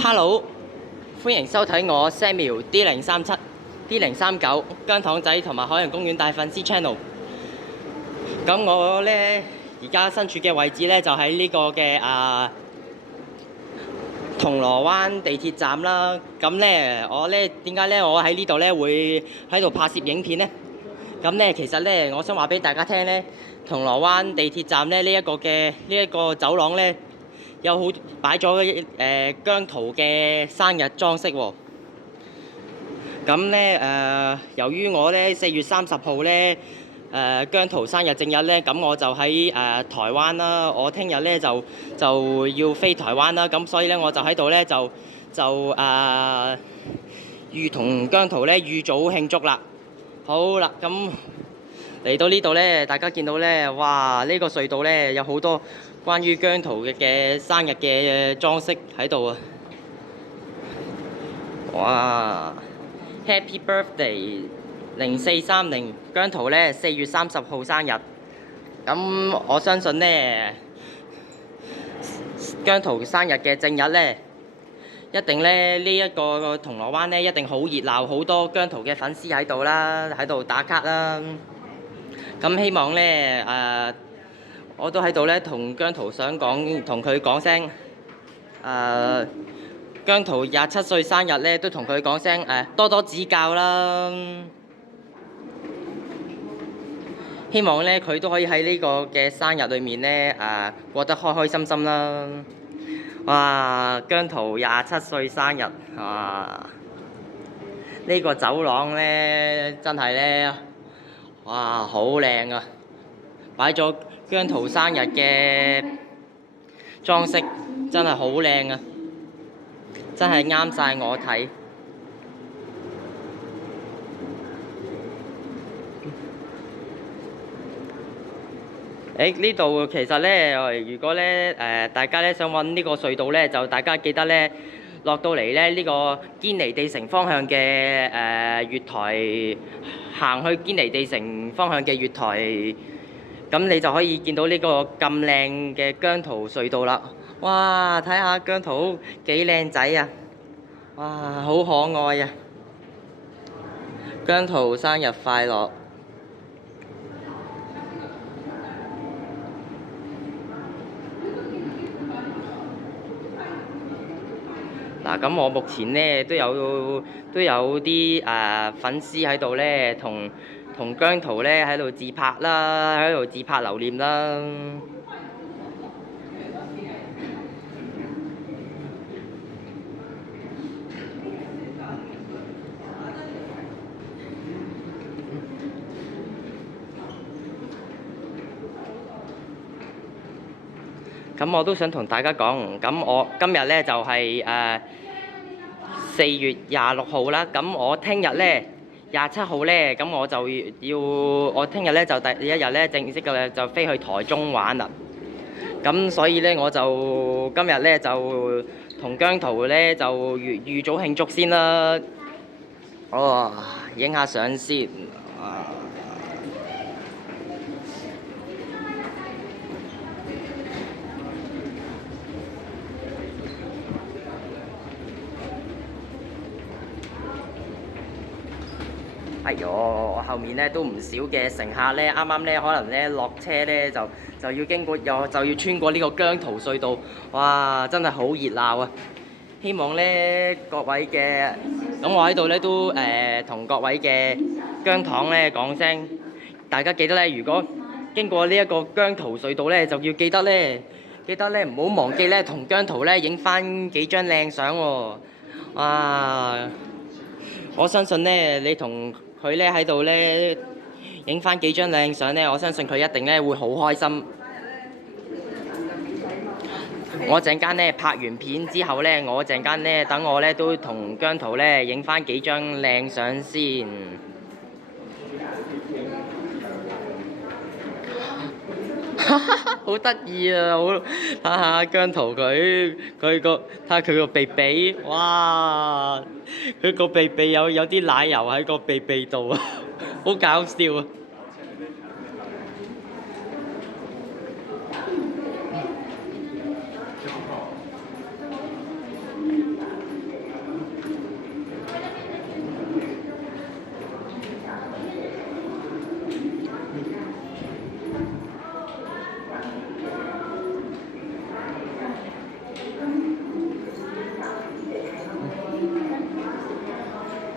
Hello，歡迎收睇我 Samuel D037、D039姜糖仔同埋海洋公園大粉絲 channel。咁我呢而家身處嘅位置呢，就喺呢個嘅銅鑼灣地鐵站啦。咁呢，我呢點解呢？我喺呢度呢會喺度拍攝影片呢？咁呢，其實呢，我想話俾大家聽呢，銅鑼灣地鐵站呢，呢一個走廊呢，有好擺咗姜濤嘅生日裝飾喎。咁呢，由於我呢4月30號呢姜濤生日正日呢，咁我就喺台灣啦。我聽日呢就要飛台灣啦，咁所以呢我就喺度呢就同姜濤呢預早慶祝啦。好啦，咁嚟到呢度呢，大家見到呢，哇！呢個隧道呢有好多關於姜濤嘅生日嘅裝飾喺度啊！哇 ！Happy birthday 0430姜濤呢4月30號生日。咁我相信呢，姜濤生日嘅正日呢，一定呢一個銅鑼灣呢一定好熱鬧，好多姜濤嘅粉絲喺度啦，喺度打卡啦。咁希望呢，我都喺度呢同姜濤同佢講聲姜濤27歲生日呢，都同佢講聲多多指教啦。希望呢，佢都可以喺呢個嘅生日裏面呢過得開開心心啦。哇！姜濤27歲生日啊！呢個走廊呢，真係呢，哇，好靚啊！擺咗姜濤生日嘅裝飾，真係好靚啊！真係啱晒我睇。呢度其實呢，如果呢大家呢想揾呢個隧道呢，就大家記得呢落到嚟呢個堅尼地城方向嘅月台，行去堅尼地城方向嘅月台，咁你就可以見到呢個咁靚嘅姜濤隧道啦。哇！睇下姜濤幾靚仔啊！哇，好可愛啊！姜濤生日快樂！嗱，咁我目前呢都有啲粉絲喺度呢，同姜濤呢喺度自拍啦，喺度自拍留念啦。咁我都想同大家講，咁我今日呢就係4月26號啦。咁我聽日呢27號呢，咁我就我聽日呢就第一日呢正式嘅就飛去台中玩啦。咁所以呢，我就今日呢就同姜濤呢就預早慶祝先啦。哇！影下相先。哎呦，我後面咧都唔少嘅乘客咧，啱啱咧可能咧落車咧就要經過就要穿過呢個姜濤隧道，哇！真係好熱鬧啊！希望咧各位嘅，咁我喺度咧都同各位嘅姜糖咧講聲，大家記得咧，如果經過呢一個姜濤隧道咧，就要記得咧唔好忘記咧同姜濤咧影返幾張靚相喎，哇！我相信咧，你同佢咧喺度咧影翻幾張靚相咧，我相信佢一定咧會好開心。我陣間咧拍完片之後咧，我陣間咧等我咧都同姜濤咧影翻幾張靚相先。好得意啊！好睇下姜濤佢個睇下佢個鼻鼻，哇！佢個鼻鼻有啲奶油喺個鼻鼻度啊，好搞笑啊！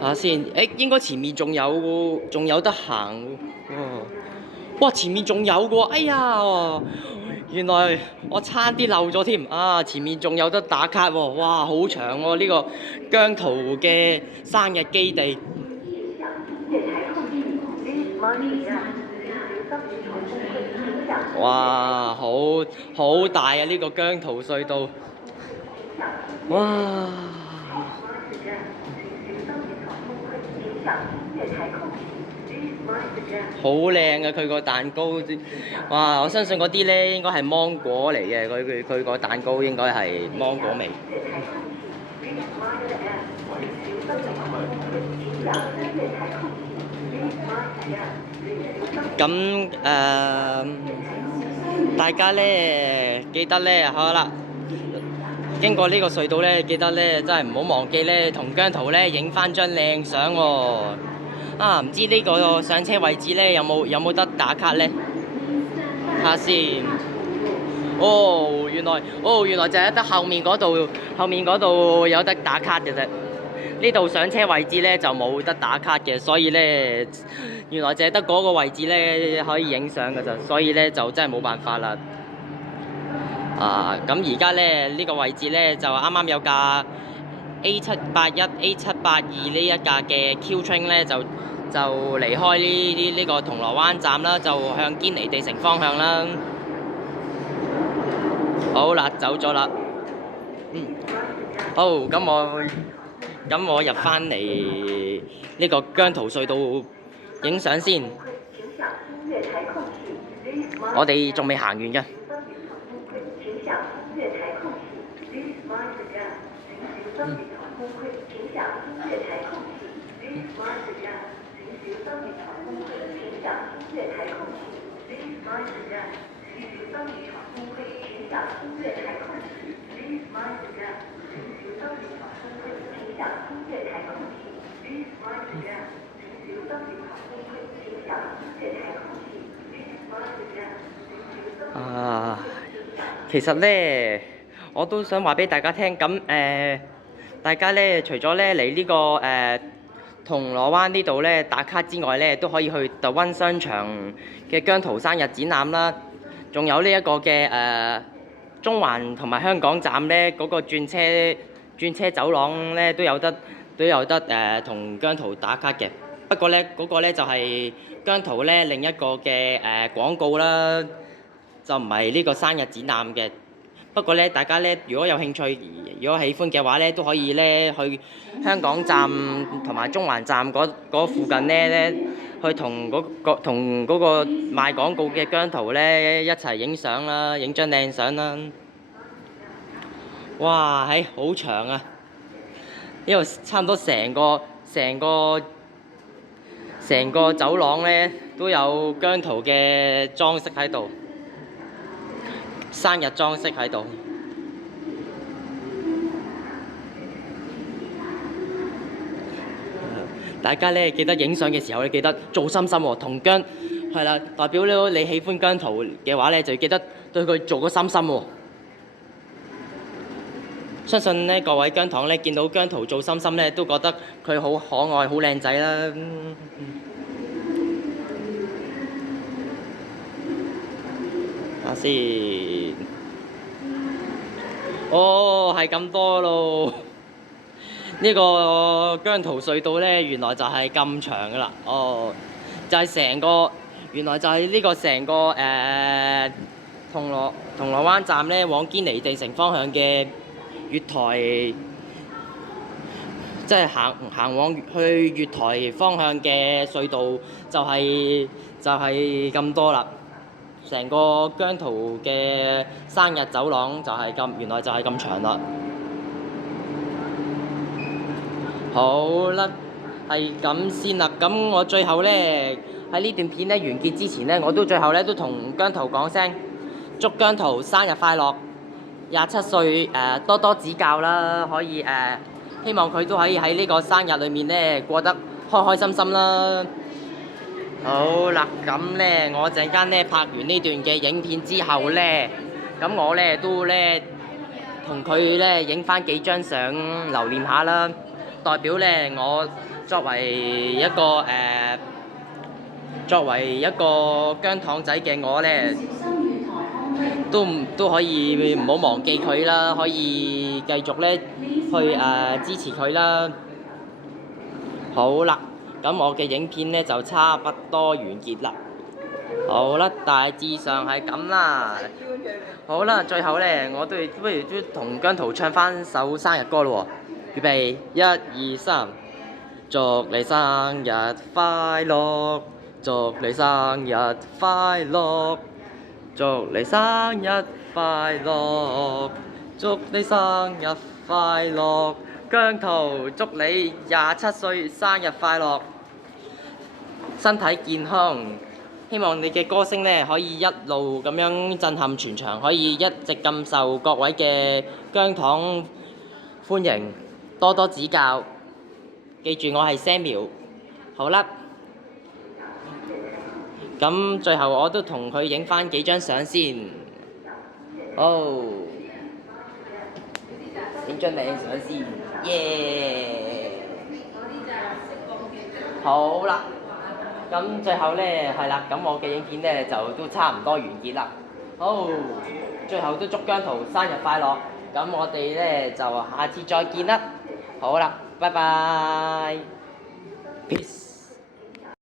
睇下先，應該前面仲有得行喎，哇！前面仲有個，哎呀，原來我差啲漏咗添啊！前面仲有得打卡喎，哇！好長喎，呢個姜濤嘅生日基地。哇！好大啊！呢個姜濤隧道，哇！好靚啊！佢個蛋糕，哇！我相信嗰啲咧應該係芒果嚟嘅，佢個蛋糕應該係芒果味。咁大家咧記得咧，好啦，經過呢個隧道咧，記得咧真係唔好忘記咧，同姜濤咧影翻張靚相喎。啊，唔知呢個上車位置咧有冇得打卡咧？睇下先。原來就係得後面嗰度有得打卡嘅啫。呢度上車位置咧就冇得打卡嘅，所以咧原來就係得嗰個位置咧可以影相嘅咋，所以咧就真係冇辦法啦。咁而家咧呢個位置咧就啱啱有架 A781、A782呢一架嘅 Q Train 咧就離開呢個銅鑼灣站啦，就向堅尼地城方向啦。好啦，走咗啦。好，咁我入翻嚟呢個姜濤隧道影相先。我哋仲未行完嘅。其實咧，我都想話俾大家聽，咁大家咧除咗咧嚟呢個銅鑼灣呢度咧打卡之外咧，都可以去The One商場嘅姜濤生日展覽啦，仲有呢一個嘅中環同埋香港站咧嗰個轉車走廊咧都有得同姜濤打卡嘅。不過咧嗰個咧就係姜濤咧另一個嘅廣告啦。就唔係呢個生日展覽嘅。不過咧，大家咧如果有興趣，如果喜歡嘅話咧，都可以咧去香港站同埋中環站嗰附近咧去同嗰個賣廣告嘅姜濤咧一齊影相啦，影張靚相啦。哇，好長啊！呢度差唔多成個走廊咧都有姜濤嘅裝飾喺度。生日裝飾喺度，大家咧記得影相嘅時候咧記得做心心喎，同姜係啦，代表你喜歡姜濤嘅話咧就記得對佢做個心心喎。相信咧各位姜糖咧見到姜濤做心心咧都覺得佢好可愛、好靚仔啦。睇下先，係咁多咯。呢個姜濤隧道咧，原來就係咁長噶啦。哦，就係成個原來就係呢個成個銅鑼灣站咧往堅尼地城方向嘅月台，即係行往去月台方向嘅隧道，就係咁多啦。成個姜濤嘅生日走廊就係咁，原來就係咁長啦。好啦，係咁先啦。咁我最後咧喺呢段片咧完結之前咧，我都最後咧都同姜濤講聲，祝姜濤生日快樂，27歲多多指教啦，可以希望佢都可以喺呢個生日裏面咧過得開開心心啦。好啦，咁咧我陣間咧拍完呢段嘅影片之後咧，咁我咧都咧同佢咧影翻幾張相留念下啦。代表咧我作為一個姜糖仔嘅我咧，都可以唔好忘記佢啦，可以繼續咧去支持佢啦。好啦，咁我嘅影片咧就差不多完結啦。好啦，大致上係咁啦。好啦，最後咧我哋不如都同姜濤唱翻首生日歌咯喎。預備1、2、3，祝你生日快樂，祝你生日快樂，祝你生日快樂，祝你生日快樂。姜濤祝你27歲生日快樂，身體健康。希望你嘅歌聲咧可以一路咁樣震撼全場，可以一直咁受各位嘅姜糖歡迎，多多指教。記住我係 Samuel。好啦，咁最後我都同佢影翻幾張相先。好，影張靚相先，耶！好啦。咁最後咧係啦，咁我嘅影片咧就都差唔多完結啦。好，最後都祝姜濤生日快樂。咁我哋咧就下次再見啦。好啦，拜拜。Peace。